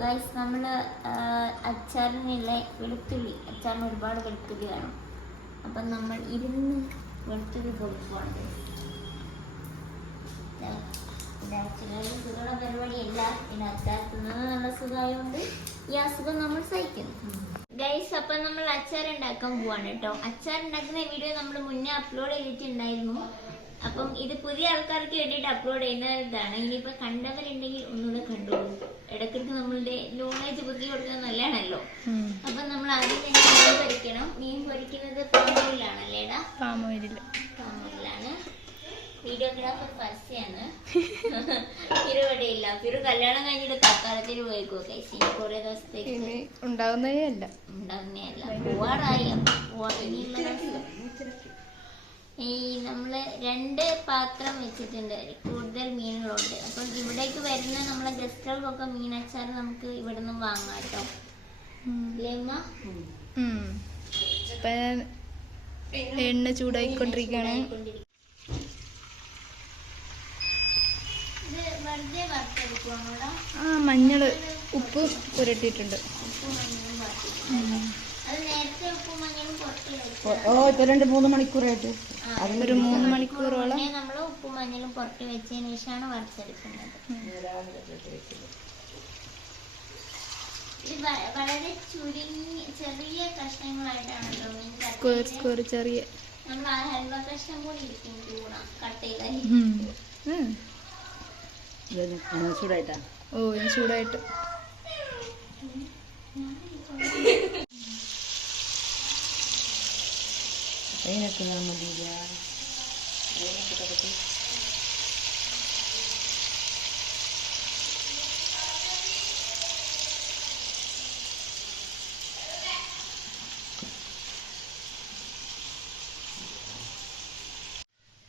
Guys നമ്മൾ അച്ചാറിനുള്ള വെളുത്തുള്ളി, അച്ചാറിന് ഒരുപാട് വെളുത്തുള്ളി വേണം. അപ്പം നമ്മൾ ഇരുന്ന് വെളുത്തുള്ളി കൊടുക്കുവാണ്. ആക്ച്വലി സുഖമുള്ള പരിപാടിയല്ല, പിന്നെ അച്ചാർ തിന്നുന്നത് നല്ല സുഖമായതുകൊണ്ട് ഈ അസുഖം നമ്മൾ സഹിക്കുന്നു. ഗൈസ്, അപ്പം നമ്മൾ അച്ചാർ ഉണ്ടാക്കാൻ പോവാണ് കേട്ടോ. അച്ചാർ ഉണ്ടാക്കുന്ന വീഡിയോ നമ്മൾ മുന്നേ അപ്ലോഡ് ചെയ്തിട്ടുണ്ടായിരുന്നു. അപ്പം ഇത് പുതിയ ആൾക്കാർക്ക് വേണ്ടിയിട്ട് അപ്ലോഡ് ചെയ്യുന്നതാണ്. ഇനിയിപ്പോൾ കണ്ടവരുണ്ടെങ്കിൽ ഒന്നുകൂടെ കണ്ടോളൂ. ഇടയ്ക്കിടയ്ക്ക് നമ്മളുടെ നോളേജ് ബുദ്ധി കൊടുക്കുന്നത് നല്ലതാണല്ലോ. അപ്പം നമ്മൾ ആദ്യം തന്നെ മീൻ പൊരിക്കണം. മീൻ പൊരിക്കുന്നത് പാമോയിലാണല്ലേടാ? പാമോയിലാണ്. വീഡിയോഗ്രാഫർ ഫസ്റ്റാണ്. ഫിറുവിടെയില്ല. ഫിറു കല്യാണം കഴിഞ്ഞിട്ട് തക്കാലത്തിന് പോയിക്കോ. കഴിച്ച് കുറെ ദിവസത്തേക്ക് ഉണ്ടാവുന്നേ അല്ല. പോവാറായി. ഇനിയുള്ള ഈ നമ്മള് 2 പാത്രം വെച്ചിട്ടുണ്ട്. കൂടുതൽ മീനുകളുണ്ട്. അപ്പം ഇവിടേക്ക് വരുന്ന നമ്മളെ ഗസ്റ്റുകൾക്കൊക്കെ മീനച്ചാർ നമുക്ക് ഇവിടെ നിന്ന് വാങ്ങാം കേട്ടോ. എണ്ണ ചൂടായിക്കൊണ്ടിരിക്കുകയാണ്. മഞ്ഞള് ഉപ്പ് പുരട്ടിയിട്ടുണ്ട്. ഇപ്പൊ 2-3 മണിക്കൂറായിട്ട് ഒരു 3 മണിക്കൂറോളം നമ്മൾ ഉപ്പും മഞ്ഞളും പുറത്ത് വെച്ചതിന് ശേഷമാണ് വറുത്തെടുക്കുന്നത്. ഇത് വളരെ ചെറിയ കഷ്ണങ്ങളായിട്ടാണല്ലോ മീൻ ചെറിയ. നമ്മൾ ആ ഹൽവ കഷ്ണം കൂടി ഇരിക്കും കൂടാ കട്ട് ചെയ്താൽ. ചൂടായിട്ടാ? ഓ, ഇത് ചൂടായിട്ട്. അതിനൊക്കെ മതിയില്ല.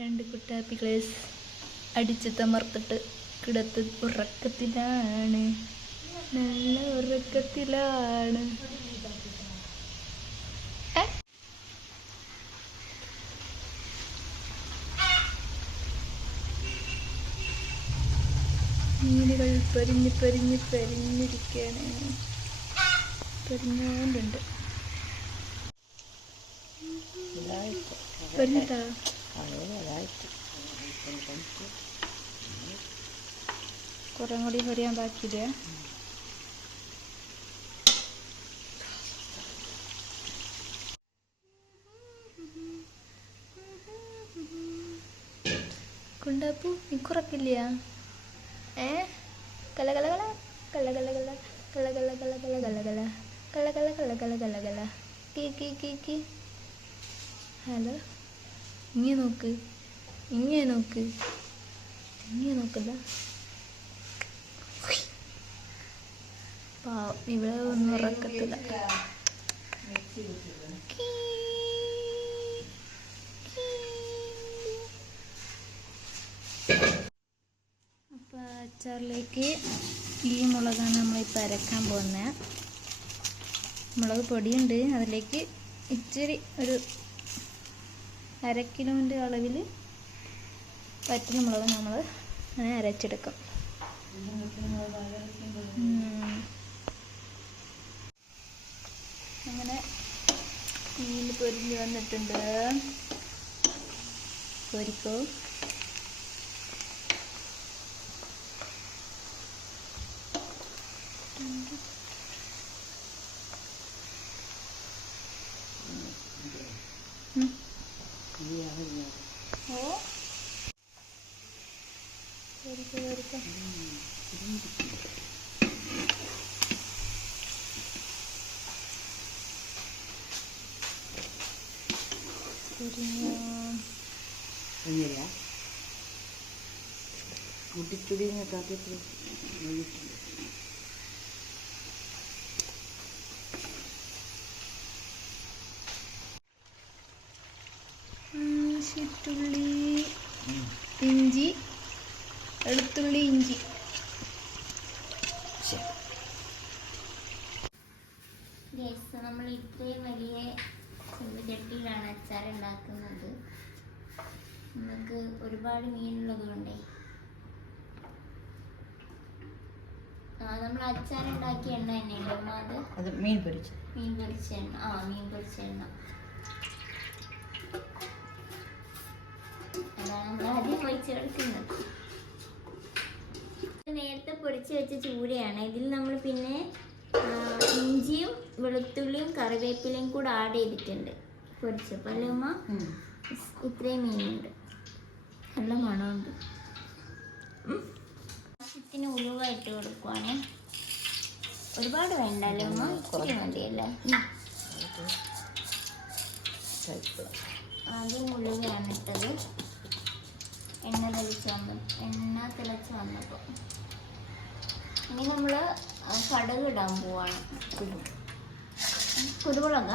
രണ്ട് കുട്ടാപ്പികളേസ് അടിച്ച് തമർത്തിട്ട് കിടത്ത് ഉറക്കത്തിലാണ്. നല്ല ഉറക്കത്തിലാണ്. മീനുകൾ പരിഞ്ഞിരിക്കുകയാണ്. പരിഞ്ഞോണ്ടുണ്ട്. പരിഞ്ഞിട്ടാ കുറേ കൂടി പൊരിയാൻ ബാക്കിയില്ല. കുണ്ടാപ്പൂ നീ കുറക്കില്ല. കല കല കല കല കല കല കല കല കല കല കല കല കല കല കല കല കല കല കീ കീ കീ കീ. ഹലോ, ഇങ്ങനെ നോക്ക്, ഇങ്ങനെ നോക്ക്, ഇങ്ങനെ നോക്കല്ല. പാവം, ഇവിടെ ഒന്നും ഉറക്കത്തില്ല. അപ്പോൾ അച്ചാറിലേക്ക് ഈ മുളകാണ് നമ്മളിപ്പോൾ അരക്കാൻ പോകുന്നത്. മുളക് പൊടിയുണ്ട്, അതിലേക്ക് ഇച്ചിരി ഒരു 1/2 കിലോൻ്റെ അളവിൽ വറ്റൽ മുളക് നമ്മൾ അങ്ങനെ അരച്ചെടുക്കും. അങ്ങനെ മീൻ പൊരിഞ്ഞ് വന്നിട്ടുണ്ട്. പൊരിക്കോ. ചുറ്റുള്ളി, ഇഞ്ചി, വെളുത്തുള്ളി, ഇഞ്ചി. നമ്മൾ ഇത്രയും വലിയ ചട്ടിയിലാണ് അച്ചാർ ഉണ്ടാക്കുന്നത്. നമുക്ക് ഒരുപാട് മീനുള്ളത് കൊണ്ടേ നമ്മൾ അച്ചാറുണ്ടാക്കിയ എണ്ണ തന്നെയല്ലേ അമ്മ അത്? അത് മീൻ പൊരിച്ച്. മീൻ പൊരിച്ച എണ്ണ. മീൻ പൊരിച്ച എണ്ണ. അതാണ് നമ്മൾ ആദ്യം പൊരിച്ചെടുക്കുന്നത്. നേരത്തെ പൊരിച്ച് വെച്ച ചൂരയാണ്. ഇതിൽ നമ്മൾ പിന്നെ ഇഞ്ചിയും വെളുത്തുള്ളിയും കറിവേപ്പിലയും കൂടെ ആഡ് ചെയ്തിട്ടുണ്ട് പൊരിച്ചപ്പോൾ അല്ലേ അമ്മ? ഇത്രയും മീനുണ്ട്. നല്ല മണമുണ്ട്. ആവശ്യത്തിന് ഉലുവ ഇട്ട് കൊടുക്കുവാണ്. ഒരുപാട് വേണ്ടല്ലേ അമ്മ? ഇത്തിരി മതിയല്ലേ? ആദ്യം ഉലുവയാണ് ഇട്ടത്. എണ്ണ തിളച്ച് വന്നപ്പോൾ ഇനി നമ്മൾ കടുക് ഇടാൻ പോവാണ്. കുരുമുളക്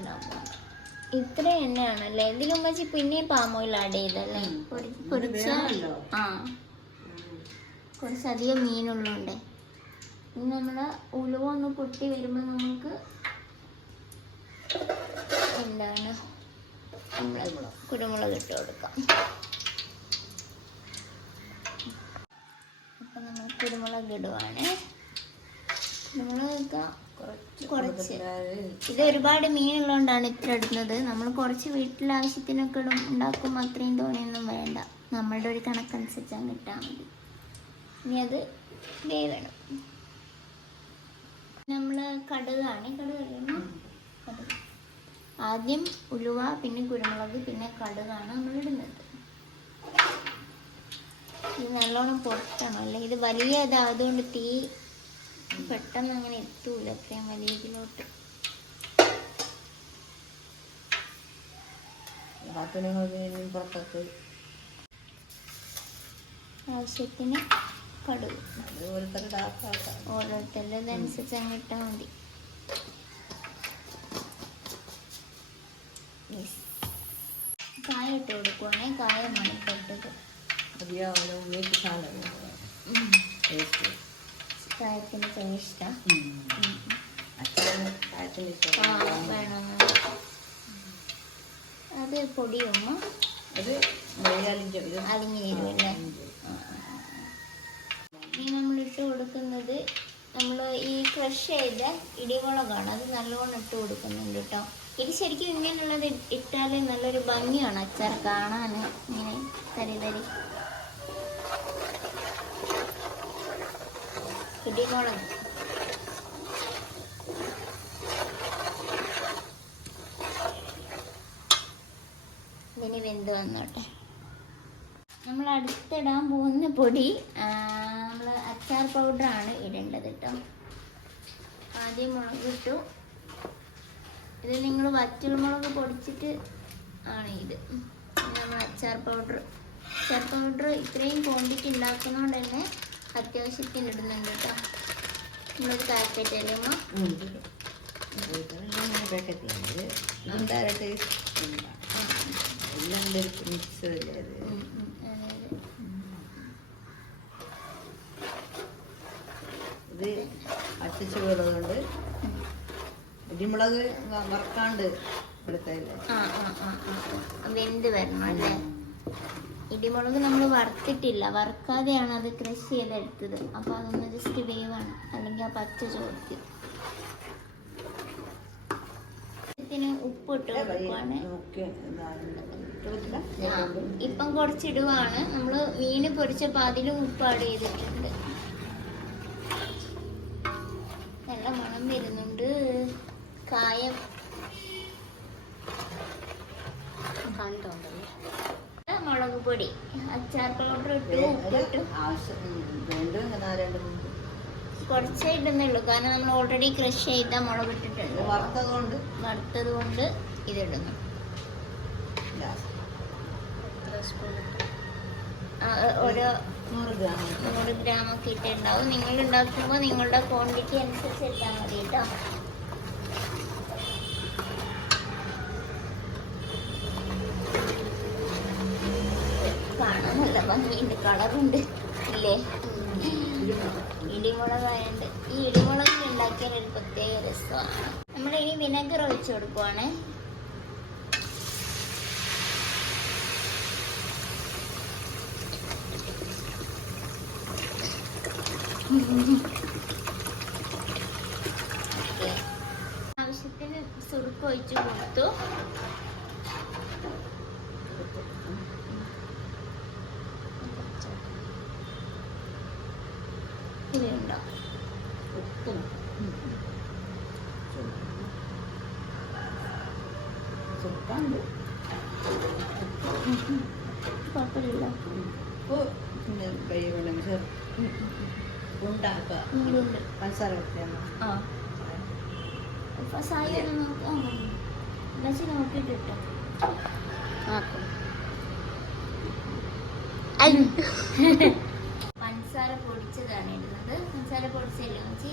ഇടാൻ പോവാണ്. ഇത്ര എണ്ണയാണല്ലേ? ഇതിലും വെച്ച് പിന്നെയും പാം ഓയിൽ ആഡ് ചെയ്തല്ലേ? കുറച്ചധികം മീനുള്ളുണ്ടേ. ഇനി നമ്മള് ഉലുവ ഒന്ന് പൊട്ടി വരുമ്പോൾ നമുക്ക് എന്താണ് കുരുമുളക് ഇട്ട് കൊടുക്കാം. അപ്പൊ നമ്മൾ കുരുമുളക് ഇടുവാണ്. കുരുമുളക് കുറച്ച്. ഇത് ഒരുപാട് മീനുള്ളതുകൊണ്ടാണ് ഇത്ര ഇടുന്നത്. നമ്മൾ കുറച്ച് വീട്ടിലാവശ്യത്തിനൊക്കെ ഉണ്ടാക്കുമ്പോൾ അത്രയും തോനെയൊന്നും വേണ്ട. നമ്മളുടെ ഒരു കണക്കനുസരിച്ചാണ് കിട്ടാൻ മതി. ഇനി അത് വേവണം. നമ്മൾ കടുകാണ്. കടുക് ആദ്യം ഉലുവ, പിന്നെ കുരുമുളക്, പിന്നെ കടുകാണ് നമ്മൾ ഇടുന്നത്. ഇത് നല്ലോണം പൊട്ടണം, അല്ലെ ഇത് വലിയ ഇതായതുകൊണ്ട് തീ പെട്ടെന്ന് അങ്ങനെ എത്തൂല അത്രയും വലിയ ഇതിലോട്ട്. ആവശ്യത്തിന് കടുക് ഓരോരുത്തരുടെ ഇതനുസരിച്ച് അങ്ങ് ഇട്ടാൽ മതി. കായ ഇട്ട് കൊടുക്കുവാണേ. കായമാണ് ഇട്ടത്. കായത്തിന് ടേസ്റ്റാ. വേണം. അത് പൊടിയുമ്മ അലിഞ്ഞു വരുമല്ലേ? ഇനി നമ്മൾ ഇട്ട് കൊടുക്കുന്നത് നമ്മൾ ഈ ക്രഷ് ചെയ്ത ഇടിമുളകാണ്. അത് നല്ലോണം ഇട്ട് കൊടുക്കുന്നുണ്ട് കേട്ടോ. ഇത് ശരിക്കും ഇങ്ങനെയുള്ളത് ഇട്ടാൽ നല്ലൊരു ഭംഗിയാണ് അച്ചാർ കാണാൻ. ഇങ്ങനെ തരി ഇടിമുളക്. ഇതിന് വെന്ത് വന്നോട്ടെ. നമ്മൾ അടുത്തിടാൻ പോകുന്ന പൊടി നമ്മൾ അച്ചാർ പൗഡറാണ് ഇടേണ്ടത് കേട്ടോ. ആദ്യം മുളക് ഇട്ടു. ഇത് നിങ്ങൾ വറ്റൽമുളക് പൊടിച്ചിട്ട് ആണ് ഇത്. നമ്മൾ അച്ചാർ പൗഡർ ഇത്രയും ക്വാണ്ടിറ്റി ഉണ്ടാക്കുന്നതുകൊണ്ട് തന്നെ അത്യാവശ്യത്തിന് ഇടുന്നുണ്ട് കേട്ടോ. നമ്മളൊരു പാക്കറ്റ് അല്ലേ അമ്മ? ഇത് അച്ചച്ചുള്ളത് ഇടിമുളക് വറക്കാണ്ട് വെന്ത് വരണം അല്ലേ? ഇടിമുളക് നമ്മൾ വറുത്തിട്ടില്ല, വറുക്കാതെയാണ് അത് ക്രഷ് ചെയ്തെടുത്തത്. അപ്പോൾ അതൊന്ന് ജസ്റ്റ് വേവാണ്, അല്ലെങ്കിൽ ആ പച്ച ചോദിക്കും. ഉപ്പിട്ട് കൊടുക്കുവാണ്. ഇപ്പം കുറച്ചിടുവാണ്. നമ്മൾ മീന് പൊരിച്ചപ്പോൾ അതിലും ഉപ്പ് ആഡ് ചെയ്തിട്ടുണ്ട്. നല്ല മണം വരുന്നുണ്ട്. കായം മുളക് പൊടി, അച്ചാർ പൗഡർ ഇട്ടു, ഉപ്പിട്ടു. കുറച്ചേ ഇടുന്നുള്ളൂ, കാരണം നമ്മൾ ഓൾറെഡി ക്രഷ് ചെയ്ത മുളക് ഇട്ടിട്ടുണ്ട്. വറുത്തത് കൊണ്ട് ഇതിടുന്നു. ഓരോ 100 ഗ്രാമൊക്കെ ഇട്ടുണ്ടാവും. നിങ്ങൾ ഉണ്ടാക്കുമ്പോൾ നിങ്ങളുടെ ക്വാണ്ടിറ്റി അനുസരിച്ച് ഇട്ടാൽ മതി കേട്ടോ. കാണാൻ നല്ല ഭംഗിയുണ്ട്, കളറുണ്ട് ഇല്ലേ? ഇടിമുളകായുണ്ട്. ഈ ഇടിമുളക് ഉണ്ടാക്കിയാൽ ഒരു പ്രത്യേക രസമാണ്. നമ്മൾ ഇനി വിനെഗർ ഒഴിച്ചു കൊടുക്കുവാണ്. ഓക്കെ, ആവശ്യത്തിന് സുറുക്ക് ഒഴിച്ചു കൊടുത്തു. ഇനിയുണ്ടോ? ഉപ്പും സുപ്പാണ്ട് കുഴപ്പമില്ല. ഉപ്പ് പിന്നെ കൈ വേണമെങ്കിൽ ഉണ്ടാക്കുക. ഉണ്ട്. പഞ്ചസാര കൊടുക്കണം. ആ അപ്പൊ സായി ഒന്ന് നോക്കാം. എന്നുവെച്ച് നോക്കിയിട്ടിട്ടോ. പഞ്ചസാര പൊടിച്ചതാണ് ഇടുന്നത്. പഞ്ചസാര പൊടിച്ചല്ലേ വെച്ച്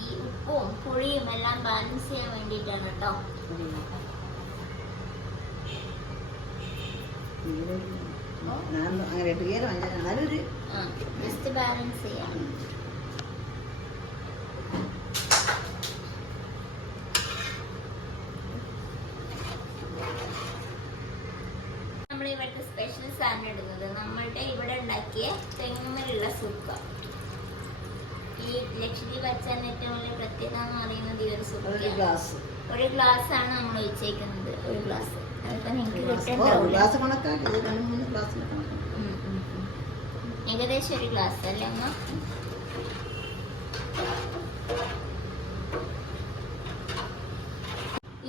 ഈ ഉപ്പും പുളിയും എല്ലാം ബാലൻസ് ചെയ്യാൻ വേണ്ടിയിട്ടാണ് കേട്ടോ. അങ്ങനെ ഇടുകയോ ഞാനൊരു ജസ്റ്റ് ബാലൻസ് ചെയ്യാം. നമ്മൾ ഇവിടുത്തെ സ്പെഷ്യൽ സാധനം ഇടുന്നത് നമ്മളുടെ ഇവിടെ ഉണ്ടാക്കിയ തെങ്ങുമലുള്ള സുർക്ക. ഈ ലക്ഷദ്വീപ് അച്ചാറിന് ഏറ്റവും വലിയ പ്രത്യേകത എന്ന് പറയുന്നത് ഈ ഒരു സുർക്ക. ഒരു ഗ്ലാസ് ആണ് നമ്മൾ ഒഴിച്ചേക്കുന്നത്. ഒരു ഗ്ലാസ്. അതിപ്പോ നിങ്ങൾക്ക് കിട്ടേണ്ടാവില്ല. ഏകദേശം ഒരു ഗ്ലാസ് അല്ലേ അമ്മ?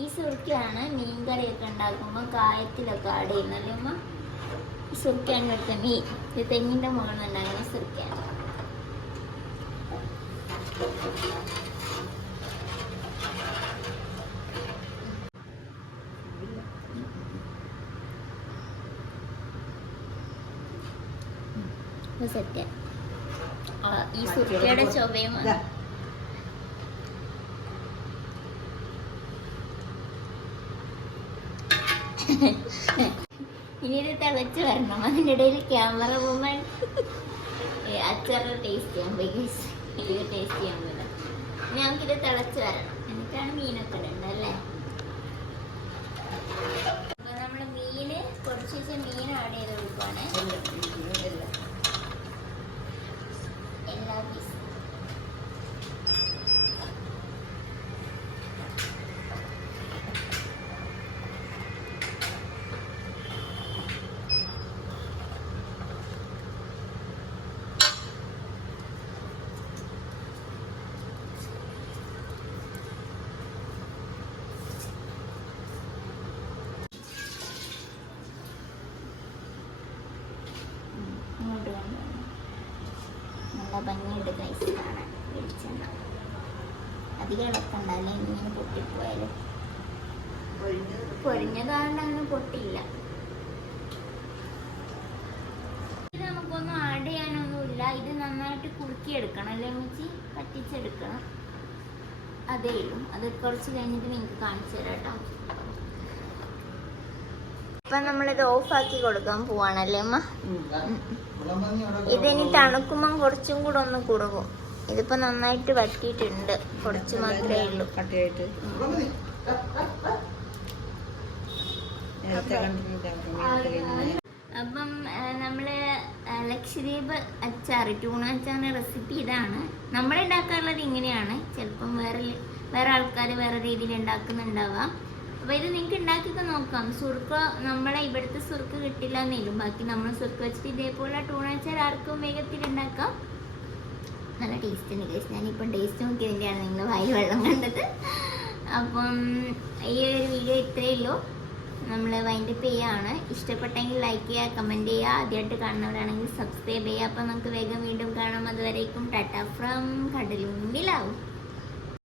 ഈ സുർക്കയാണ് മീൻകറിയൊക്കെ ഉണ്ടാക്കുമ്പോൾ കായത്തിലൊക്കെ ആഡ് ചെയ്യുന്നല്ലേ അമ്മ? ഈ സുർക്കയാണ് ഇവിടുത്തെ മീൻ. ഇത് തെങ്ങിന്റെ മുകളിൽ ഉണ്ടാകുന്ന സുർക്കയാണ്. സെറ്റ്. ഈ സുർക്കയുടെ ചൊവയും ഇനി ഇത് തിളച്ച് വരണം. അതിൻ്റെ ഇടയിൽ ക്യാമറ വുമൺ അച്ചാറിൽ ടേസ്റ്റ് ചെയ്യാൻ പോയി. ഇത് ടേസ്റ്റ് ചെയ്യാൻ പറ്റില്ല. ഞങ്ങൾക്കിത് തിളച്ച് വരണം. എന്നിട്ടാണ് മീനൊക്കെ ഇടേണ്ടത് അല്ലേ? അപ്പൊ നമ്മള് മീന് കുറച്ച് വെച്ച മീൻ ആഡ് ചെയ്ത് കൊടുക്കുവാണ്. എല്ലാ പീസും ഇങ്ങോട്ട് കൊണ്ടുവരണം. നല്ല ഭംഗിയുണ്ട് കൈസ് കാണാൻ. വെളിച്ചെണ്ണ അധികം ഇളക്കണ്ട, അല്ലെങ്കിൽ ഇങ്ങനെ പൊട്ടിപ്പോയാലും. പൊരിഞ്ഞതാണ്ട് അങ്ങനെ പൊട്ടിയില്ല. ഇത് നമുക്കൊന്നും ആഡ് ചെയ്യാനൊന്നുമില്ല. ഇത് നന്നായിട്ട് കുറുക്കിയെടുക്കണം അല്ലേ അമ്മച്ചി? പറ്റിച്ചെടുക്കണം. അതേ ഉള്ളൂ. അത് കുറച്ച് കഴിഞ്ഞിട്ട് നിങ്ങൾക്ക് കാണിച്ചു തരാം കേട്ടോ. ഇപ്പം നമ്മളിത് ഓഫാക്കി കൊടുക്കാൻ പോവാണല്ലേ അമ്മ? ഇതിനി തണുക്കുമ്പം കുറച്ചും കൂടെ ഒന്ന് കുറുകും. ഇതിപ്പോ നന്നായിട്ട് വറ്റിയിട്ടുണ്ട്. കുറച്ച് മാത്രമേ ഉള്ളൂ. കട്ടിയായിട്ട് അപ്പം നമ്മള് ലക്ഷദ്വീപ് അച്ചാർ, ട്യൂണ അച്ചാറിന്റെ റെസിപ്പി ഇതാണ്. നമ്മൾ ഉണ്ടാക്കാറുള്ളത് ഇങ്ങനെയാണ്. ചിലപ്പം വേറെ ആൾക്കാർ വേറെ രീതിയിൽ ഉണ്ടാക്കുന്നുണ്ടാവാം. അപ്പൊ ഇത് നിങ്ങൾക്ക് ഉണ്ടാക്കിയൊക്കെ നോക്കാം. സുർക്ക നമ്മളെ ഇവിടുത്തെ സുർക്ക കിട്ടില്ല എന്നേലും ബാക്കി നമ്മൾ സുർക്ക വെച്ചിട്ട് ഇതേപോലെ ട്യൂണ അച്ചാർ ആർക്കും വേഗത്തിൽ ഉണ്ടാക്കാം. നല്ല ടേസ്റ്റ് ഉണ്ട് ഗൈസ്. ഞാനിപ്പം ടേസ്റ്റ് നോക്കിയതിൻ്റെയാണ് നിങ്ങൾ വായിൽ വെള്ളം കണ്ടത്. അപ്പം ഈ ഒരു വീഡിയോ ഇത്രയേ ഉള്ളൂ. നമ്മൾ വൈൻഡപ്പ് ചെയ്യുകയാണ്. ഇഷ്ടപ്പെട്ടെങ്കിൽ ലൈക്ക് ചെയ്യുക, കമൻറ്റ് ചെയ്യുക. ആദ്യമായിട്ട് കാണുന്നവരാണെങ്കിൽ സബ്സ്ക്രൈബ് ചെയ്യുക. അപ്പം നമുക്ക് വേഗം വീണ്ടും കാണാം. അതുവരേക്കും ടാറ്റ ഫ്രം കടലുണ്ടിലാവും.